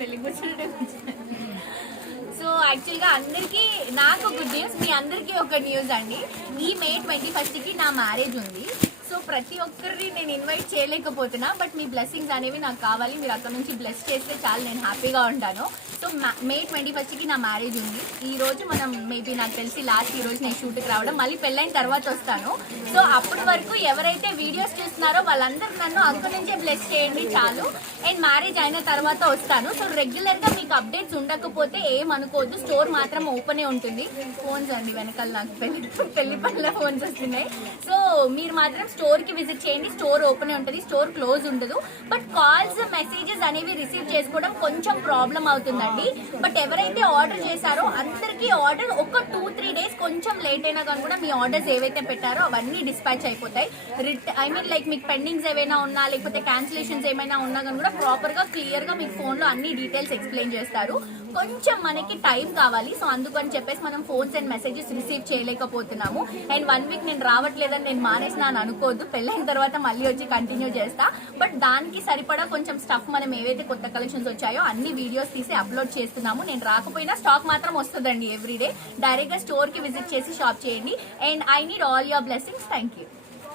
పెళ్లి కూర్చుంటే సో యాక్చువల్గా అందరికీ నాకు గుడ్ న్యూస్, మీ అందరికీ ఒక న్యూస్ అండి. ఈ మే 21కి నా మ్యారేజ్ ఉంది. సో ప్రతి ఒక్కరిని నేను ఇన్వైట్ చేయలేకపోతున్నా, బట్ మీ బ్లెస్సింగ్స్ అనేవి నాకు కావాలి. మీరు అక్కడ నుంచి బ్లెస్ చేస్తే చాలు, నేను హ్యాపీగా ఉంటాను. సో మే 21కి నా మ్యారేజ్ ఉంది. ఈ రోజు మనం మేబీ నాకు తెలిసి లాస్ట్ ఈ రోజు నేను షూట్కి రావడం, మళ్ళీ పెళ్ళైన తర్వాత వస్తాను. సో అప్పటి వరకు ఎవరైతే వీడియోస్ చూస్తున్నారో వాళ్ళందరూ నన్ను అక్కడి నుంచే బ్లెస్ చేయండి చాలు. అండ్ మ్యారేజ్ అయిన తర్వాత వస్తాను. సో రెగ్యులర్గా మీకు అప్డేట్స్ ఉండకపోతే ఏమనుకోవద్దు, స్టోర్ మాత్రం ఓపెనే ఉంటుంది. ఫోన్స్ అండి వెనకాల నాకు పెళ్లి పనుల ఫోన్స్ వస్తున్నాయి. సో మీరు మాత్రం స్టోర్కి విజిట్ చేయండి, స్టోర్ ఓపెనే ఉంటుంది, స్టోర్ క్లోజ్ ఉండదు. బట్ కాల్స్ మెసేజెస్ అనేవి రిసీవ్ చేసుకోవడం కొంచెం ప్రాబ్లం అవుతుందండి. బట్ ఎవరైతే ఆర్డర్ చేశారో అందరికీ ఆర్డర్ ఒక 2-3 డేస్ కొంచెం లేట్ అయినా కానీ కూడా మీ ఆర్డర్స్ ఏవైతే పెట్టారో అవన్నీ డిస్పాచ్ అయిపోతాయి. లైక్ మీకు పెండింగ్స్ ఏమైనా ఉన్నా లేకపోతే క్యాన్సిలేషన్స్ ఏమైనా ఉన్నా కానీ కూడా ప్రాపర్గా క్లియర్గా మీకు ఫోన్లో అన్ని డీటెయిల్స్ ఎక్స్ప్లెయిన్ చేస్తారు. కొంచెం మనకి టైం కావాలి. సో అందుకని చెప్పేసి మనం ఫోన్స్ అండ్ మెసేజెస్ రిసీవ్ చేయలేకపోతున్నాము. అండ్ 1 వీక్ నేను రావట్లేదని నేను మానేసిన అని అనుకోవద్దు, పెళ్ళైన తర్వాత మళ్ళీ వచ్చి కంటిన్యూ చేస్తా. బట్ దానికి సరిపడా కొంచెం స్టఫ్ మనం ఏవైతే కొత్త కలెక్షన్స్ వచ్చాయో అన్ని వీడియోస్ తీసి అప్లోడ్ చేస్తున్నాము. నేను రాకపోయినా స్టాక్ మాత్రం వస్తుందండి ఎవ్రీడే. డైరెక్ట్గా స్టోర్కి విజిట్ చేసి షాప్ చేయండి. And I need all your blessings. Thank you.